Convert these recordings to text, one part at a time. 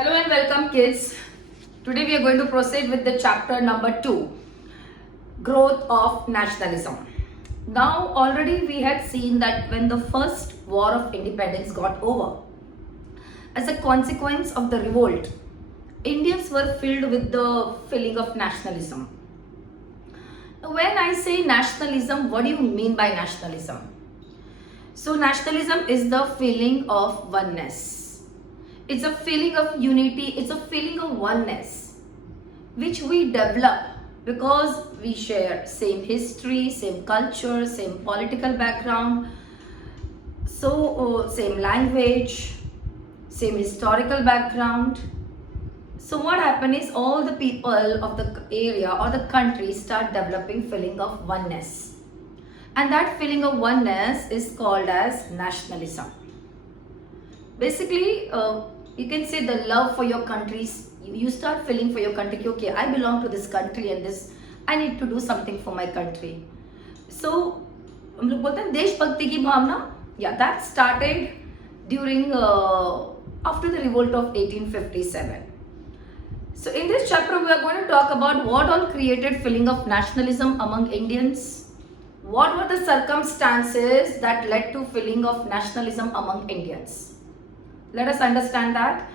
Hello and welcome kids. Today we are going to proceed with the chapter number 2, Growth of Nationalism. Now already we had seen that when the first war of independence got over, as a consequence of the revolt, Indians were filled with the feeling of nationalism. Now when I say nationalism, what do you mean by nationalism? So nationalism is the feeling of oneness. It's a feeling of unity, it's a feeling of oneness which we develop because we share same history, same culture, same political background, same language, same historical background. So what happens is all the people of the area or the country start developing feeling of oneness. And that feeling of oneness is called as nationalism. Basically, you can say the love for your countries. You start feeling for your country, okay, I belong to this country and this, I need to do something for my country. So, हम लोग बोलते हैं देशभक्ति की भावना. Yeah, that started during after the revolt of 1857. So in this chapter we are going to talk about what all created feeling of nationalism among Indians. What were the circumstances that led to feeling of nationalism among Indians? Let us understand that.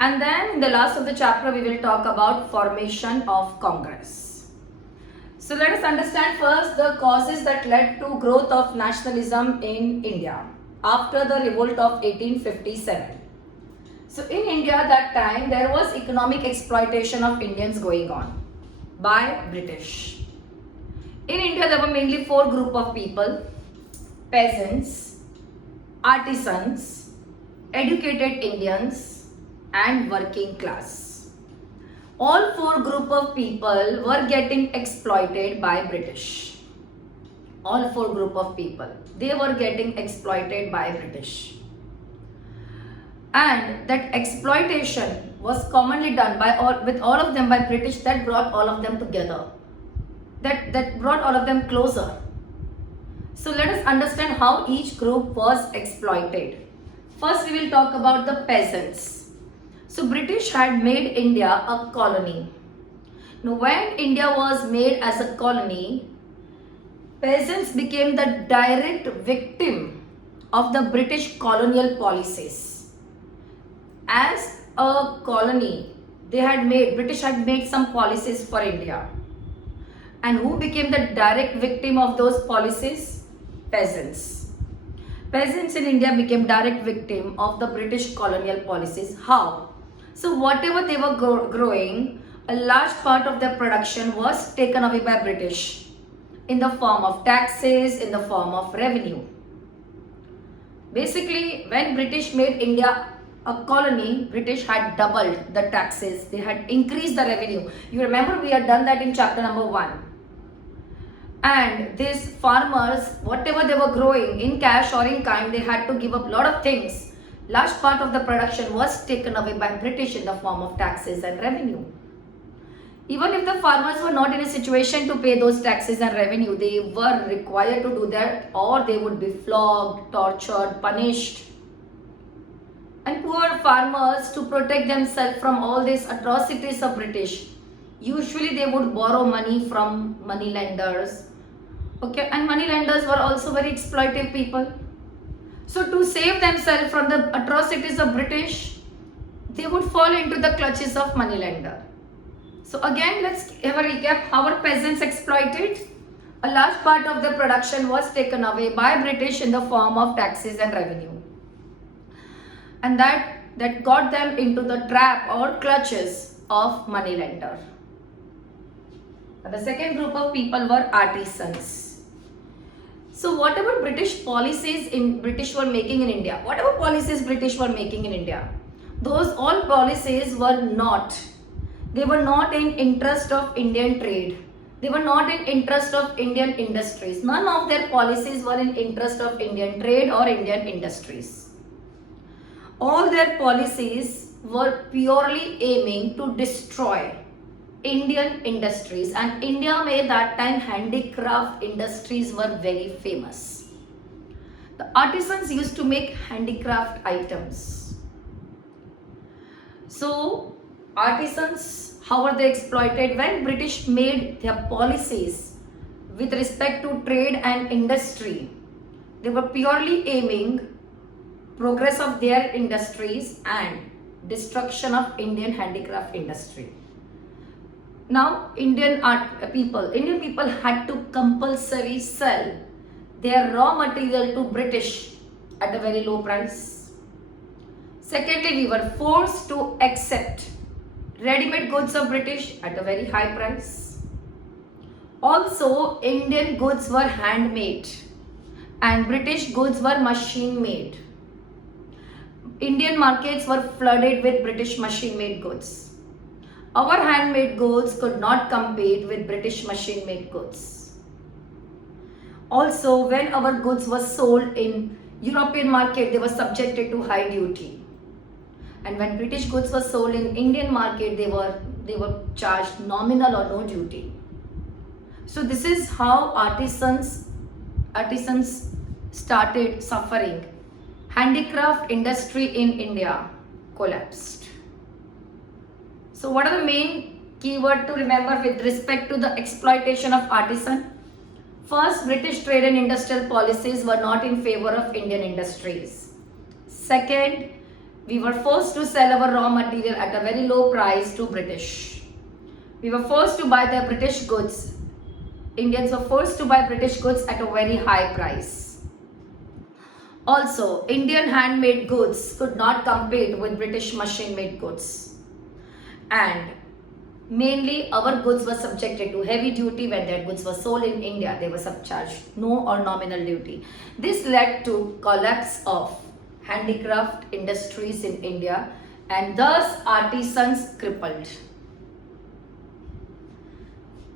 And then in the last of the chapter we will talk about formation of Congress. So let us understand first the causes that led to growth of nationalism in India after the revolt of 1857. So in India that time there was economic exploitation of Indians going on by British. In India there were mainly 4 group of people: peasants, artisans, educated Indians and working class. All 4 group of people were getting exploited by British. All 4 group of people, they were getting exploited by British. And that exploitation was commonly done with all of them by British. That brought all of them together. That brought all of them closer. So let us understand how each group was exploited. First we will talk about the peasants. So British had made India a colony. Now when India was made as a colony, peasants became the direct victim of the British colonial policies. As a colony, British had made some policies for India. And who became the direct victim of those policies? Peasants. Peasants in India became direct victim of the British colonial policies. How? So whatever they were growing, a large part of their production was taken away by British in the form of taxes, in the form of revenue. Basically, when British made India a colony, British had doubled the taxes. They had increased the revenue. You remember we had done that in chapter number 1. And these farmers, whatever they were growing in cash or in kind, they had to give up a lot of things. Large part of the production was taken away by British in the form of taxes and revenue. Even if the farmers were not in a situation to pay those taxes and revenue, they were required to do that, or they would be flogged, tortured, punished. And poor farmers, to protect themselves from all these atrocities of British, usually they would borrow money from moneylenders. Okay, and moneylenders were also very exploitive people. So to save themselves from the atrocities of British, they would fall into the clutches of moneylender. So again, let's have a recap. How were peasants exploited? A large part of the production was taken away by British in the form of taxes and revenue. And that got them into the trap or clutches of moneylender. The second group of people were artisans. So whatever British policies British were making in India, those all policies were not in interest of Indian trade. They were not in interest of Indian industries. None of their policies were in interest of Indian trade or Indian industries. All their policies were purely aiming to destroy Indian industries, and India made that time handicraft industries were very famous. The artisans used to make handicraft items. So artisans, how were they exploited? When British made their policies with respect to trade and industry, they were purely aiming progress of their industries and destruction of Indian handicraft industry. Now Indian people had to compulsory sell their raw material to British at a very low price. Secondly, we were forced to accept ready-made goods of British at a very high price. Also, Indian goods were handmade and British goods were machine-made. Indian markets were flooded with British machine-made goods. Our handmade goods could not compete with British machine-made goods. Also, when our goods were sold in European market, they were subjected to high duty. And when British goods were sold in Indian market, they were charged nominal or no duty. So this is how artisans started suffering. Handicraft industry in India collapsed. So what are the main keyword to remember with respect to the exploitation of artisan? First, British trade and industrial policies were not in favor of Indian industries. Second, we were forced to sell our raw material at a very low price to British. We were forced to buy the British goods. Indians were forced to buy British goods at a very high price. Also, Indian handmade goods could not compete with British machine-made goods. And mainly our goods were subjected to heavy duty. When their goods were sold in India, they were subcharged no or nominal duty. This led to collapse of handicraft industries in India and thus artisans crippled.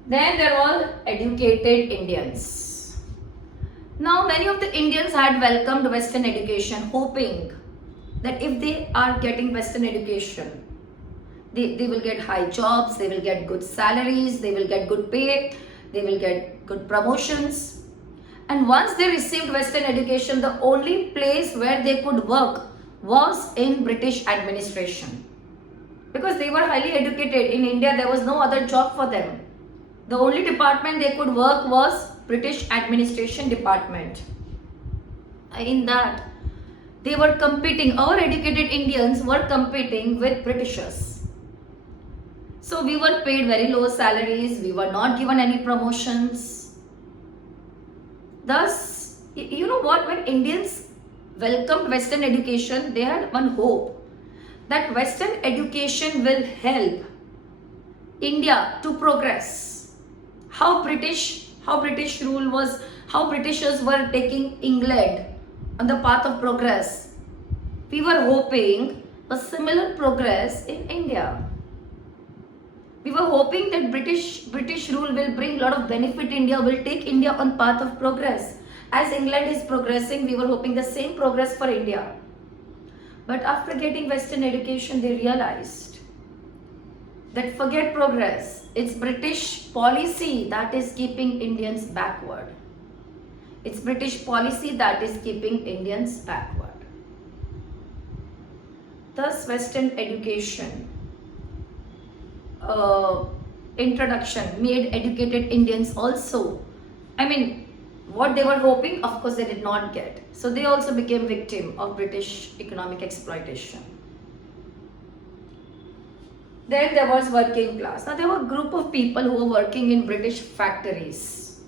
Then there were all educated Indians. Now many of the Indians had welcomed Western education, hoping that if they are getting Western education, they will get high jobs, they will get good salaries, they will get good pay, they will get good promotions. And once they received Western education, the only place where they could work was in British administration. Because they were highly educated. In India, there was no other job for them. The only department they could work was British administration department. In that, they were competing, our educated Indians were competing with Britishers. So we were paid very low salaries, we were not given any promotions. Thus, you know what, when Indians welcomed Western education, they had one hope that Western education will help India to progress. How British rule was, how Britishers were taking England on the path of progress. We were hoping a similar progress in India. We were hoping that British rule will bring a lot of benefit. India will take India on path of progress. As England is progressing, we were hoping the same progress for India. But after getting Western education, they realized that forget progress. It's British policy that is keeping Indians backward. It's British policy that is keeping Indians backward. Thus, Western education introduction made educated Indians also, what they were hoping, of course they did not get. So they also became victim of British economic exploitation. Then there was working class. Now there were a group of people who were working in British factories.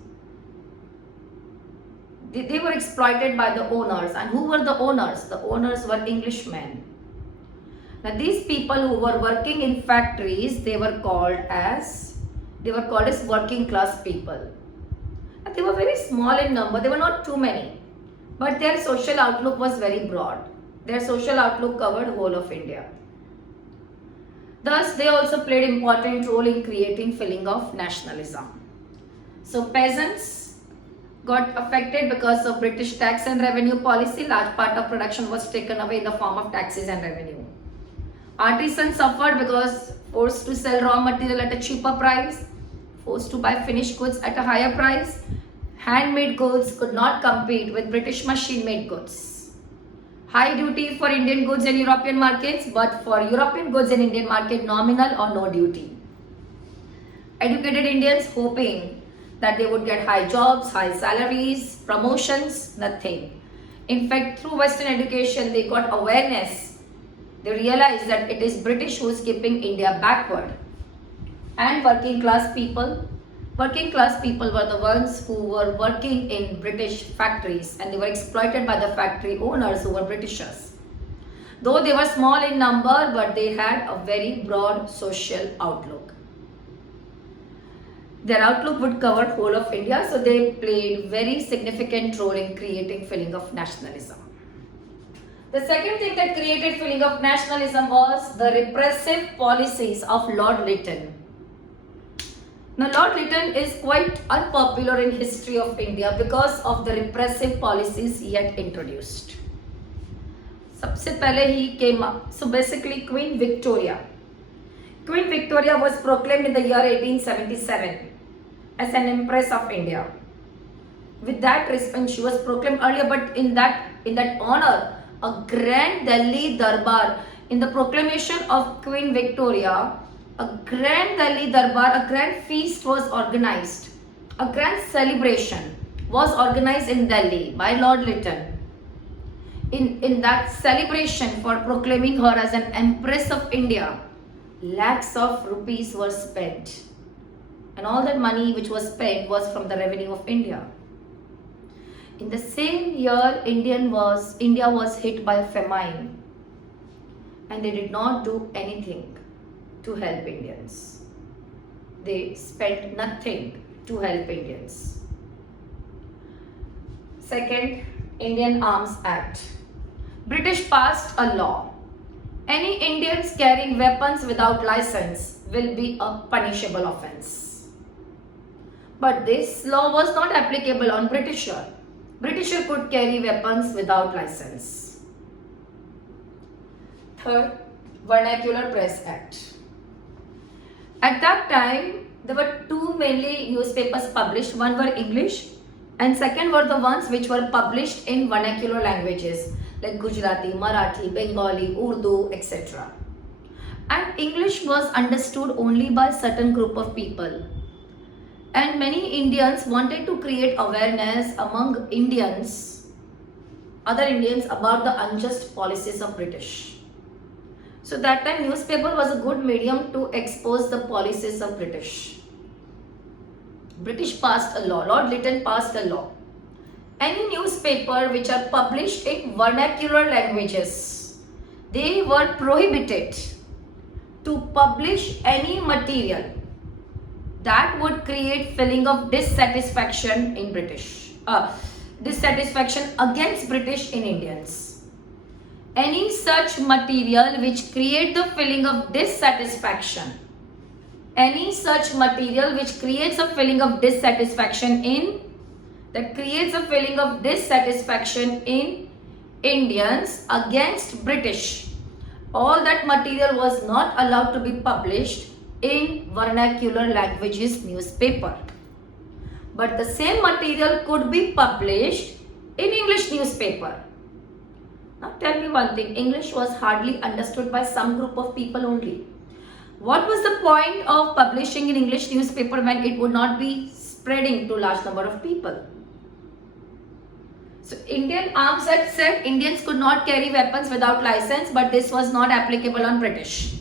They were exploited by the owners. And who were the owners? The owners were Englishmen. Now these people who were working in factories, they were called as working class people. And they were very small in number. They were not too many. But their social outlook was very broad. Their social outlook covered whole of India. Thus, they also played important role in creating feeling of nationalism. So peasants got affected because of British tax and revenue policy. Large part of production was taken away in the form of taxes and revenue. Artisans suffered because forced to sell raw material at a cheaper price, forced to buy finished goods at a higher price. Handmade goods could not compete with British machine-made goods. High duty for Indian goods and European markets, but for European goods and Indian market, nominal or no duty. Educated Indians hoping that they would get high jobs, high salaries, promotions, nothing. In fact, through Western education, they got awareness. They realized that it is British who is keeping India backward. And working class people were the ones who were working in British factories, and they were exploited by the factory owners who were Britishers. Though they were small in number, but they had a very broad social outlook. Their outlook would cover whole of India, so they played very significant role in creating feeling of nationalism. The second thing that created feeling of nationalism was the repressive policies of Lord Lytton. Now, Lord Lytton is quite unpopular in history of India because of the repressive policies he had introduced. सबसे पहले he came up. So basically, Queen Victoria was proclaimed in the year 1877 as an Empress of India. With that respect, she was proclaimed earlier, but in that honor, a grand Delhi Darbar, in the proclamation of Queen Victoria, a grand Delhi Darbar, a grand feast was organized. A grand celebration was organized in Delhi by Lord Lytton. In that celebration for proclaiming her as an Empress of India, lakhs of rupees were spent. And all that money which was spent was from the revenue of India. In the same year, India was hit by a famine, and they did not do anything to help Indians. They spent nothing to help Indians. Second, Indian Arms Act. British passed a law. Any Indians carrying weapons without license will be a punishable offence. But this law was not applicable on Britisher. Britisher could carry weapons without license. Third, Vernacular Press Act. At that time, there were two mainly newspapers published. One were English, and second were the ones which were published in vernacular languages like Gujarati, Marathi, Bengali, Urdu, etc. And English was understood only by a certain group of people. And many Indians wanted to create awareness among other Indians about the unjust policies of British. So that time newspaper was a good medium to expose the policies of British. British passed a law, Lord Lytton passed a law. Any newspaper which are published in vernacular languages, they were prohibited to publish any material that would create feeling of dissatisfaction in dissatisfaction against British in Indians. Any such material which create the feeling of dissatisfaction, creates a feeling of dissatisfaction in Indians against British, all that material was not allowed to be published in vernacular languages newspaper. But the same material could be published in English newspaper. Now tell me one thing, English was hardly understood by some group of people only. What was the point of publishing in English newspaper when it would not be spreading to large number of people? So Indian Arms Act said Indians could not carry weapons without license, but this was not applicable on British.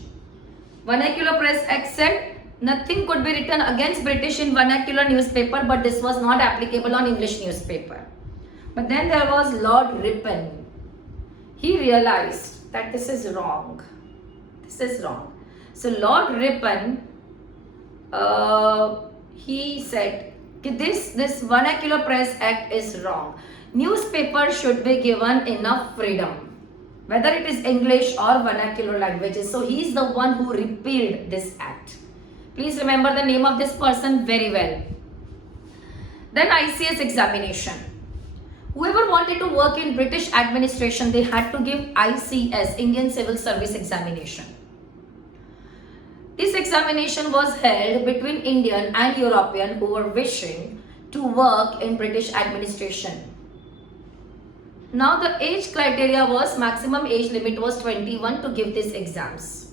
Vernacular Press Act said nothing could be written against British in vernacular newspaper, but this was not applicable on English newspaper. But then there was Lord Ripon. He realized that this is wrong. So Lord Ripon, he said this Vernacular Press Act is wrong. Newspaper should be given enough freedom, whether it is English or vernacular languages. So he is the one who repealed this act. Please remember the name of this person very well. Then ICS examination. Whoever wanted to work in British administration, they had to give ICS, Indian Civil Service examination. This examination was held between Indian and European who were wishing to work in British administration. Now the age criteria was, maximum age limit was 21 to give these exams.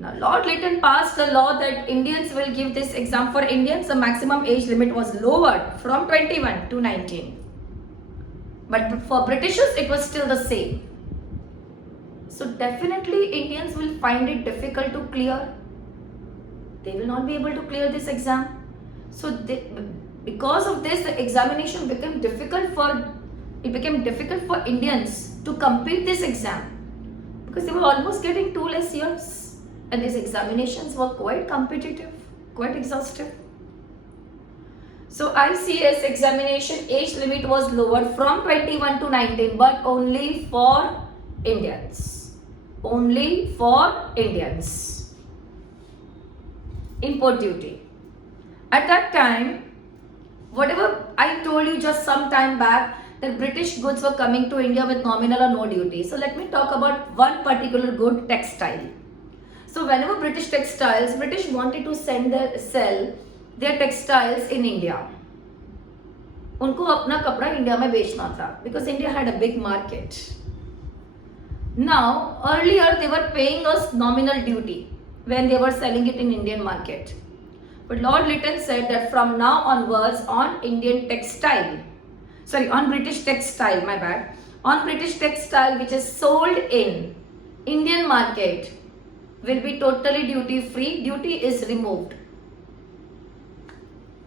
Now Lord Lytton passed a law that Indians will give this exam. For Indians, the maximum age limit was lowered from 21 to 19. But for Britishers, it was still the same. So definitely Indians will find it difficult to clear. They will not be able to clear this exam. So because of this, the examination became difficult for Indians to complete this exam, because they were almost getting 2 less years, and these examinations were quite competitive, quite exhaustive. So ICS examination age limit was lowered from 21 to 19, but only for Indians. Only for Indians. Import duty. At that time, whatever I told you just some time back, that British goods were coming to India with nominal or no duty. So let me talk about one particular good, textile. So whenever British wanted to sell their textiles in India. उनको अपना कपड़ा India में बेचना था, because India had a big market. Now, earlier they were paying us nominal duty when they were selling it in Indian market. But Lord Lytton said that from now onwards on British textile, on British textile which is sold in Indian market will be totally duty free. Duty is removed.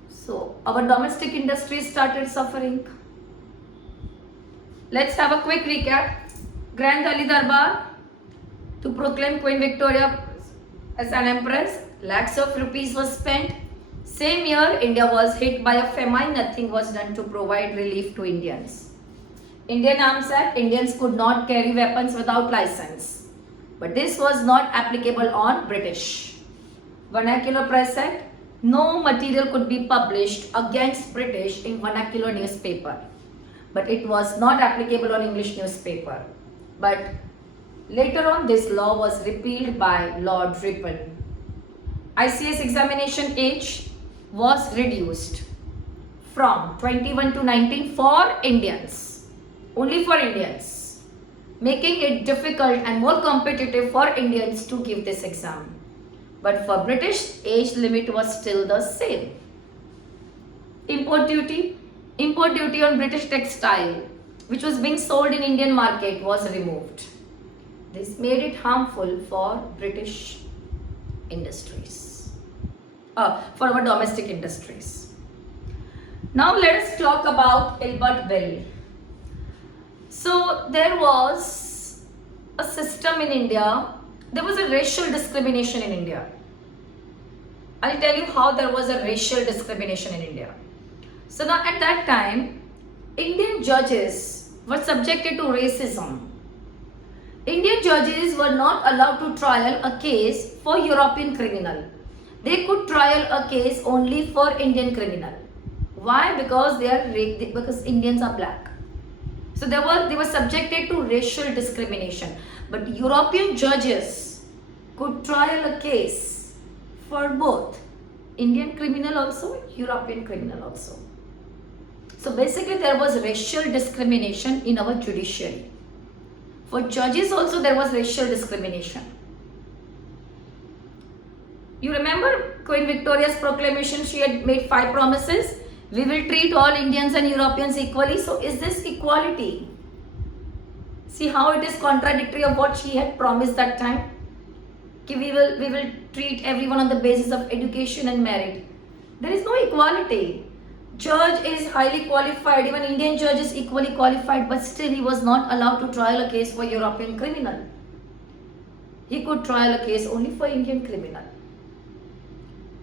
So our domestic industry started suffering. Let's have a quick recap. Grand Ali Darbar to proclaim Queen Victoria as an empress. Lakhs of rupees was spent. Same year, India was hit by a famine. Nothing was done to provide relief to Indians. Indian Arms Act. Indians could not carry weapons without license. But this was not applicable on British. Vernacular Press Act. No material could be published against British in vernacular newspaper. But it was not applicable on English newspaper. But later on, this law was repealed by Lord Ripon. ICS examination age was reduced from 21 to 19 for Indians. Only for Indians. Making it difficult and more competitive for Indians to give this exam. But for British, age limit was still the same. Import duty. Import duty on British textile, which was being sold in Indian market, was removed. This made it harmful for British industries, for our domestic industries. Now let us talk about Ilbert Bill. So there was a system in India. There was a racial discrimination in India. I'll tell you how there was a racial discrimination in India. So now at that time, Indian judges were subjected to racism. Indian judges were not allowed to trial a case for European criminal. They could trial a case only for Indian criminal. Why? Because because Indians are black. So they were subjected to racial discrimination. But European judges could trial a case for both Indian criminal also, European criminal also. So basically there was racial discrimination in our judiciary. For judges also there was racial discrimination. You remember Queen Victoria's proclamation? She had made 5 promises. We will treat all Indians and Europeans equally. So is this equality? See how it is contradictory of what she had promised that time. We will treat everyone on the basis of education and merit. There is no equality. Judge is highly qualified. Even Indian judge is equally qualified, but still he was not allowed to trial a case for European criminal. He could trial a case only for Indian criminal.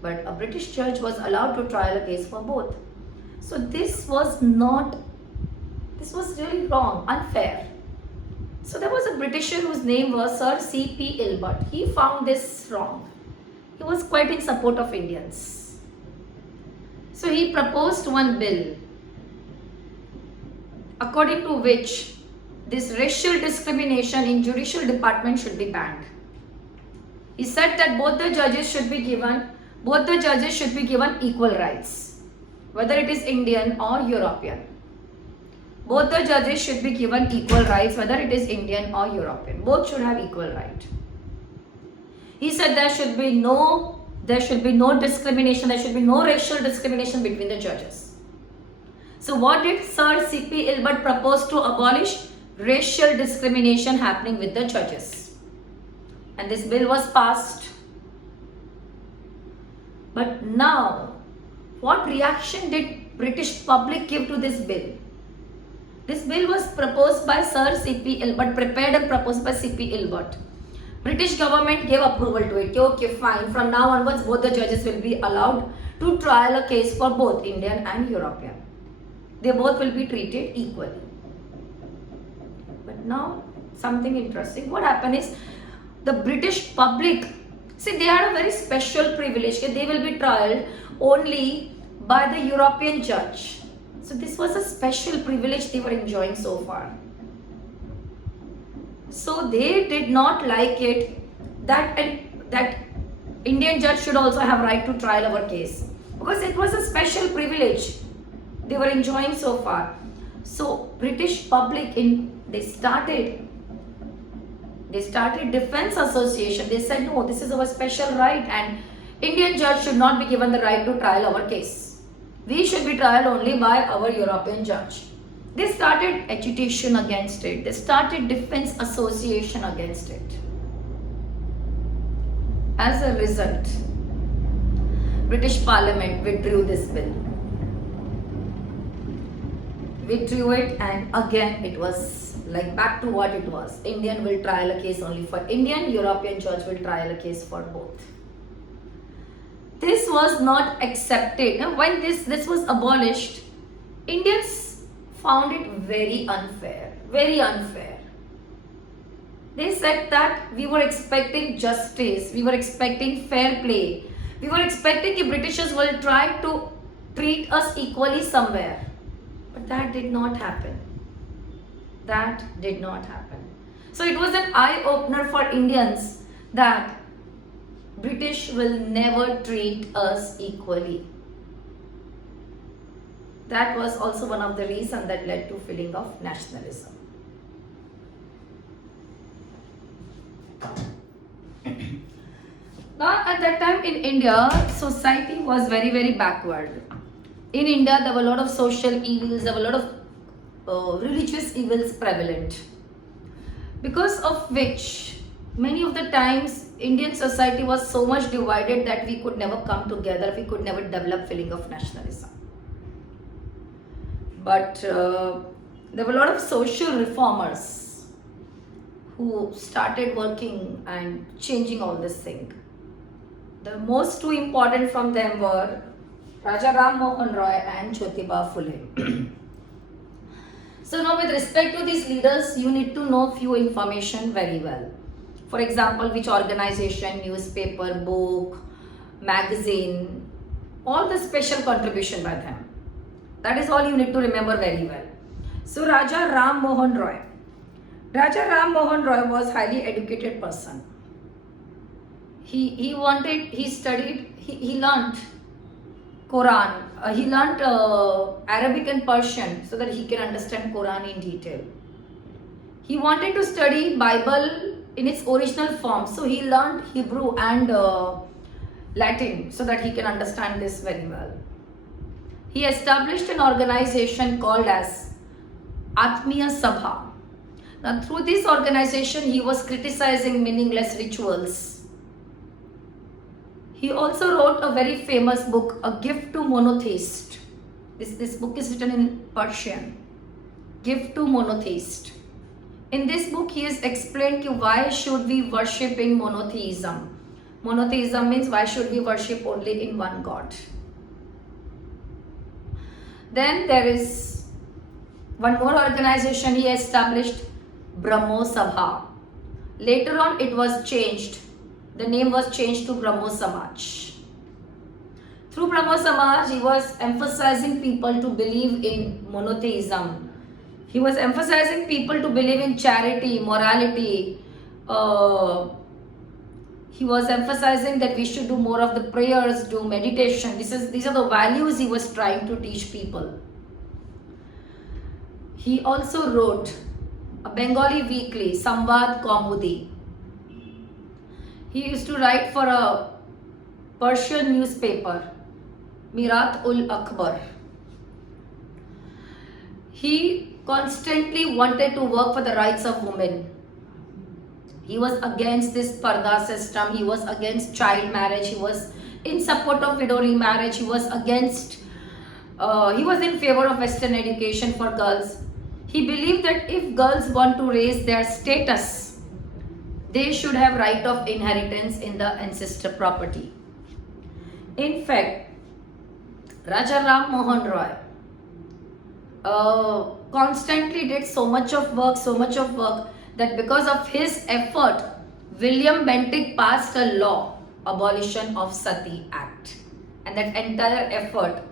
But a British judge was allowed to trial a case for both. So this was really wrong, unfair. So there was a Britisher whose name was Sir C.P. Ilbert. He found this wrong. He was quite in support of Indians. So he proposed one bill according to which this racial discrimination in judicial department should be banned. He said that both the judges should be given equal rights, whether it is Indian or European. Both the judges should be given equal rights, whether it is Indian or European. Both should have equal right. He said there should be no discrimination, there should be no racial discrimination between the judges. So what did Sir C.P. Ilbert propose to abolish? Racial discrimination happening with the judges. And this bill was passed. But now, what reaction did British public give to this bill? This bill was proposed by Sir C.P. Ilbert, prepared and proposed by C.P. Ilbert. British government gave approval to it. Okay, fine. From now onwards, both the judges will be allowed to trial a case for both Indian and European. They both will be treated equally. But now, something interesting. What happened is, the British public, see, they had a very special privilege. They will be trialed only by the European judge. So this was a special privilege they were enjoying so far. So they did not like it that Indian judge should also have right to trial our case, because it was a special privilege they were enjoying so far. So British public they started defense association. They said, no, this is our special right and Indian judge should not be given the right to trial our case. We should be tried only by our European judge. They started agitation against it. They started defense association against it. As a result, British Parliament withdrew this bill. Withdrew it, and again it was like back to what it was. Indian will trial a case only for Indian, European judge will trial a case for both. This was not accepted. Now, when this was abolished, Indians found it very unfair. Very unfair. They said that we were expecting justice, we were expecting fair play, we were expecting the Britishers will try to treat us equally somewhere. But that did not happen. That did not happen. So it was an eye-opener for Indians that British will never treat us equally. That was also one of the reasons that led to feeling of nationalism. Now, at that time in India, society was very, very backward. In India, there were a lot of social evils, there were a lot of religious evils prevalent, because of which many of the times Indian society was so much divided that we could never come together, we could never develop feeling of nationalism. But there were a lot of social reformers who started working and changing all this thing. The most two important from them were Raja Ram Mohan Roy and Jyotiba Phule. So now, with respect to these leaders, you need to know few information very well. For example, which organization, newspaper, book, magazine, all the special contribution by them. That is all you need to remember very well. So Raja Ram Mohan Roy. Raja Ram Mohan Roy was highly educated person. He learnt Quran. He learnt Arabic and Persian so that he can understand Quran in detail. He wanted to study Bible in its original form, so he learnt Hebrew and Latin so that he can understand this very well. He established an organization called as Atmiya Sabha. Now, through this organization, he was criticizing meaningless rituals. He also wrote a very famous book, A Gift to Monotheist. This book is written in Persian. Gift to Monotheist. In this book, he has explained why should we worship in monotheism. Monotheism means why should we worship only in one God. Then there is one more organization he established, Brahmo Sabha. Later on it was changed. The name was changed to Brahmo Samaj. Through Brahmo Samaj, he was emphasizing people to believe in monotheism. He was emphasizing people to believe in charity, morality. He was emphasizing that we should do more of the prayers, do meditation. These are the values he was trying to teach people. He also wrote a Bengali weekly, Samvad Kaumudi. He used to write for a Persian newspaper, Mirat ul Akbar. He constantly wanted to work for the rights of women. He was against this parda system. He was against child marriage. He was in support of widow remarriage. He was in favor of Western education for girls. He believed that if girls want to raise their status, they should have right of inheritance in the ancestor property. In fact, Raja Ram Mohan Roy constantly did so much of work that because of his effort, William Bentinck passed a law, Abolition of Sati Act. And that entire effort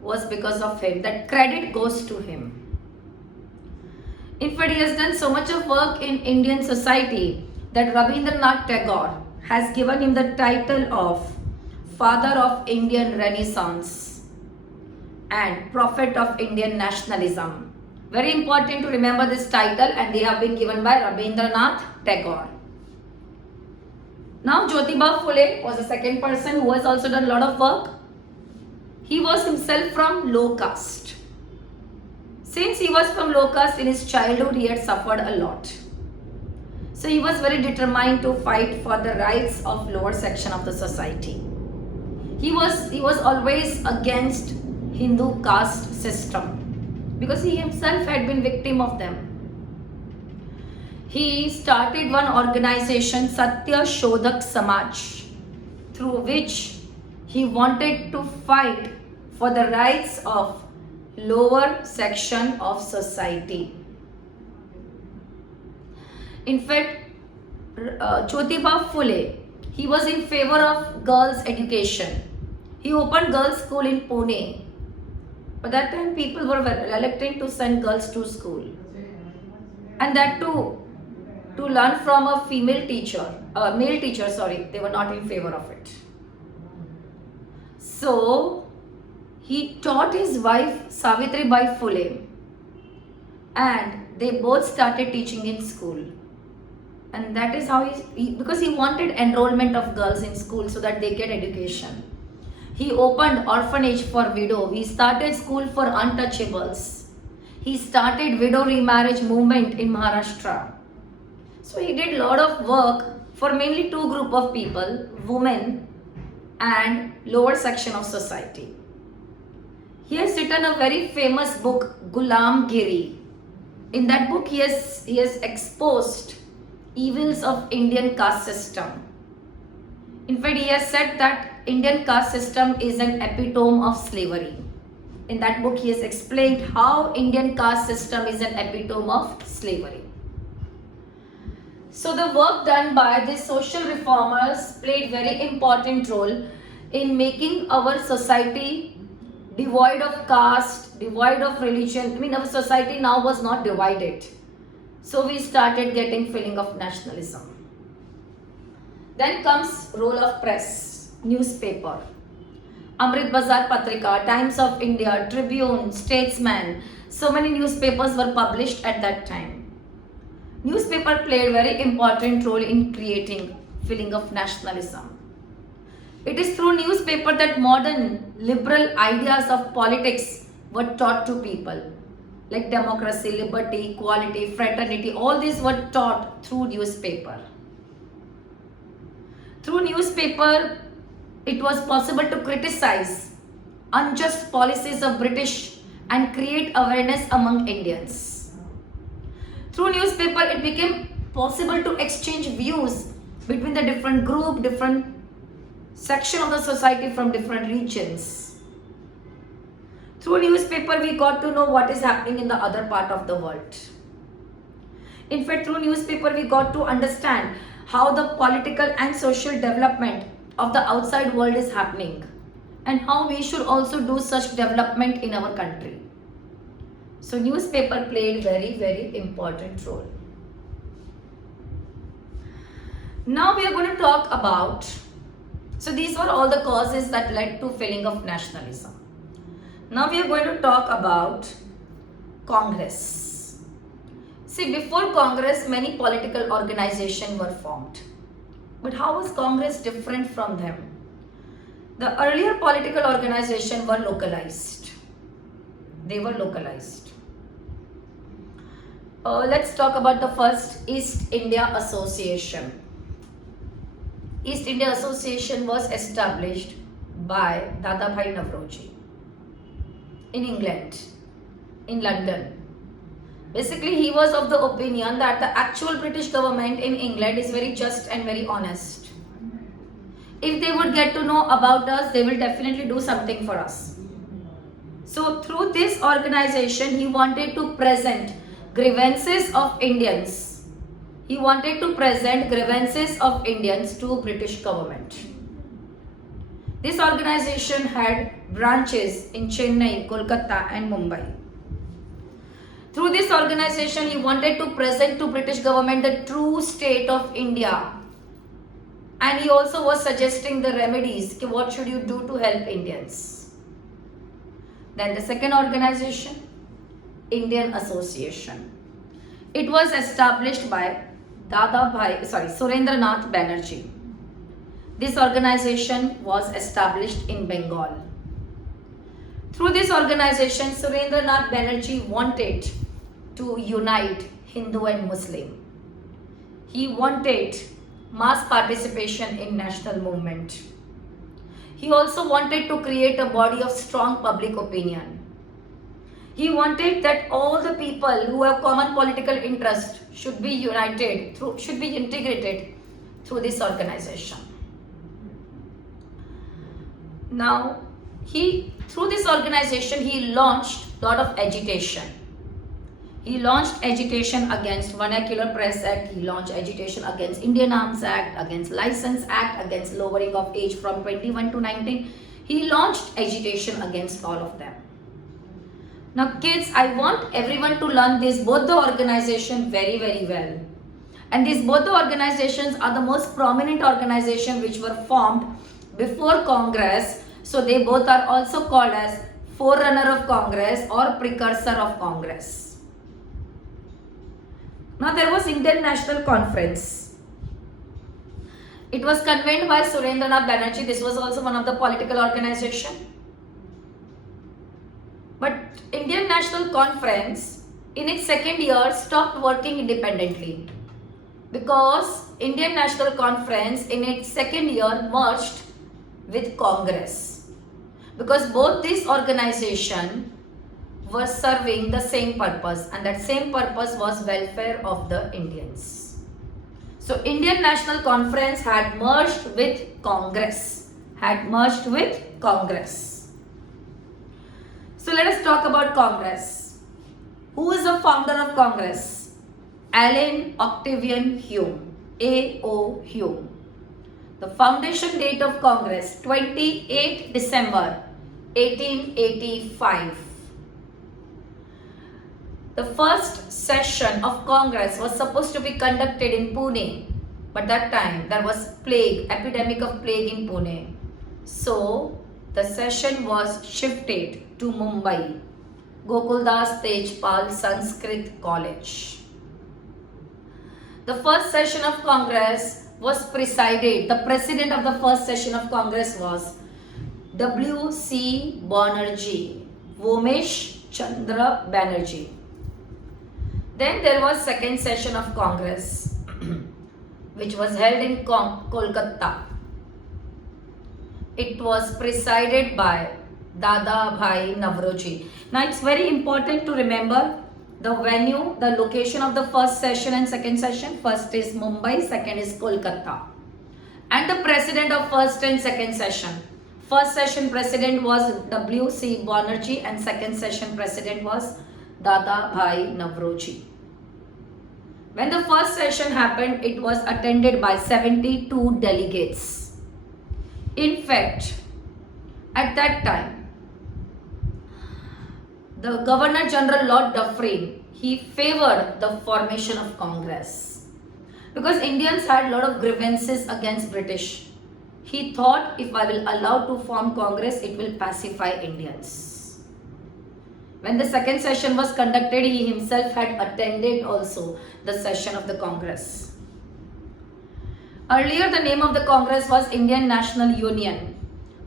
was because of him. That credit goes to him. In fact, he has done so much of work in Indian society that Rabindranath Tagore has given him the title of Father of Indian Renaissance and Prophet of Indian Nationalism. Very important to remember this title, and they have been given by Rabindranath Tagore. Now Jyotiba Phule was the second person who has also done a lot of work. He was himself from low caste. Since he was from low caste, in his childhood he had suffered a lot. So he was very determined to fight for the rights of lower section of the society. He was always against Hindu caste system because he himself had been victim of them. He started one organization, Satya Shodhak Samaj, through which he wanted to fight for the rights of lower section of society. In fact, Jyotiba Phule, he was in favor of girls' education. He opened girls' school in Pune. But that time people were reluctant to send girls to school. And that too, to learn from a male teacher, they were not in favor of it. So, he taught his wife Savitribai Phule, and they both started teaching in school. And that is how because he wanted enrollment of girls in school so that they get education. He opened orphanage for widow. He started school for untouchables. He started widow remarriage movement in Maharashtra. So he did a lot of work for mainly two group of people, women and lower section of society. He has written a very famous book, Gulamgiri. In that book, he has exposed evils of Indian caste system. In fact, he has said that Indian caste system is an epitome of slavery. In that book, he has explained how Indian caste system is an epitome of slavery. So the work done by these social reformers played very important role in making our society devoid of caste, devoid of religion. I mean, our society now was not divided. So we started getting feeling of nationalism. Then comes role of press, newspaper. Amrit Bazar Patrika, Times of India, Tribune, Statesman. So many newspapers were published at that time. Newspaper played very important role in creating feeling of nationalism. It is through newspaper that modern liberal ideas of politics were taught to people. Like democracy, liberty, equality, fraternity, all these were taught through newspaper. Through newspaper, it was possible to criticize unjust policies of British and create awareness among Indians. Through newspaper, it became possible to exchange views between the different group, different section of the society from different regions. Through newspaper, we got to know what is happening in the other part of the world. In fact, through newspaper, we got to understand how the political and social development of the outside world is happening and how we should also do such development in our country. So newspaper played very, very important role. Now we are going to talk about, so these were all the causes that led to feeling of nationalism. Now we are going to talk about Congress. See, before Congress, many political organizations were formed. But how was Congress different from them? The earlier political organizations were localized. They were localized. Let's talk about the first East India Association. East India Association was established by Dadabhai Navroji in England, in London. Basically, he was of the opinion that the actual British government in England is very just and very honest. If they would get to know about us, they will definitely do something for us. So through this organization, he wanted to present grievances of Indians. He wanted to present grievances of Indians to British government. This organization had branches in Chennai, Kolkata and Mumbai. Through this organization, he wanted to present to British government the true state of India. And he also was suggesting the remedies. What should you do to help Indians? Then the second organization, Indian Association. It was established by Surendranath Banerjee. This organization was established in Bengal. Through this organization, Surendranath Banerjee wanted to unite Hindu and Muslim. He wanted mass participation in national movement. He also wanted to create a body of strong public opinion. He wanted that all the people who have common political interest should be integrated through this organization. Now, through this organization, he launched a lot of agitation. He launched agitation against Vernacular Press Act, he launched agitation against Indian Arms Act, against License Act, against lowering of age from 21 to 19. He launched agitation against all of them. Now kids, I want everyone to learn both the organization very, very well. And both the organizations are the most prominent organizations which were formed before Congress. So they both are also called as forerunner of Congress or precursor of Congress. Now there was Indian National Conference. It was convened by Surendranath Banerjee. This was also one of the political organization. But Indian National Conference in its second year stopped working independently because Indian National Conference in its second year merged with Congress, because both these organizations were serving the same purpose, and that same purpose was welfare of the Indians. So Indian National Conference had merged with Congress. So let us talk about Congress. Who is the founder of Congress? Allen Octavian Hume, A.O. Hume. The foundation date of Congress, 28 December 1885. The first session of Congress was supposed to be conducted in Pune, but that time there was epidemic of plague in Pune. So the session was shifted to Mumbai, Gokuldas Tejpal Sanskrit College. The first session of Congress was presided, the president of the first session of Congress was W.C. Banerjee, Vomesh Chandra Banerjee. Then there was second session of Congress which was held in Kolkata. It was presided by Dadabhai Navroji. Now it's very important to remember the venue, the location of the first session and second session. First is Mumbai, second is Kolkata. And the president of first and second session. First session president was W.C. Banerjee and second session president was Dadabhai Navroji. When the first session happened, it was attended by 72 delegates. In fact, at that time, the Governor General Lord Dufferin, he favored the formation of Congress because Indians had a lot of grievances against British. He thought, if I will allow to form Congress, it will pacify Indians. When the second session was conducted, he himself had attended also the session of the Congress. Earlier, the name of the Congress was Indian National Union,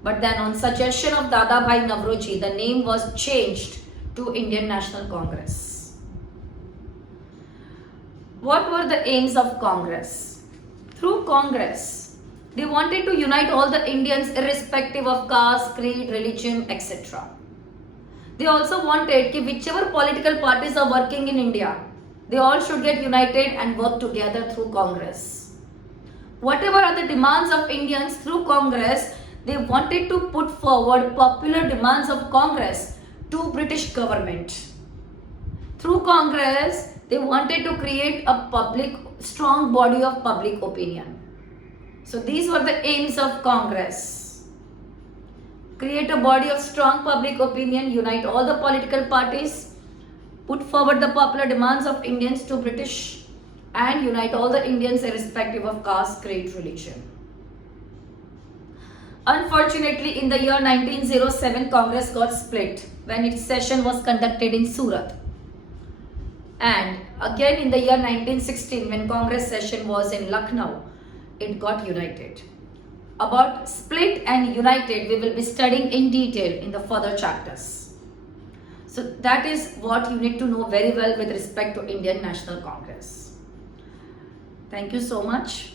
but then on suggestion of Dadabhai Navroji, the name was changed to Indian National Congress. What were the aims of Congress? Through Congress, they wanted to unite all the Indians irrespective of caste, creed, religion, etc. They also wanted that whichever political parties are working in India, they all should get united and work together through Congress. Whatever are the demands of Indians through Congress, they wanted to put forward popular demands of Congress to British government. Through Congress, they wanted to create a strong body of public opinion. So these were the aims of Congress. Create a body of strong public opinion, unite all the political parties, put forward the popular demands of Indians to British, and unite all the Indians irrespective of caste, creed, religion. Unfortunately, in the year 1907, Congress got split when its session was conducted in Surat. And again in the year 1916, when Congress session was in Lucknow, it got united. About split and united, we will be studying in detail in the further chapters. So that is what you need to know very well with respect to Indian National Congress. Thank you so much.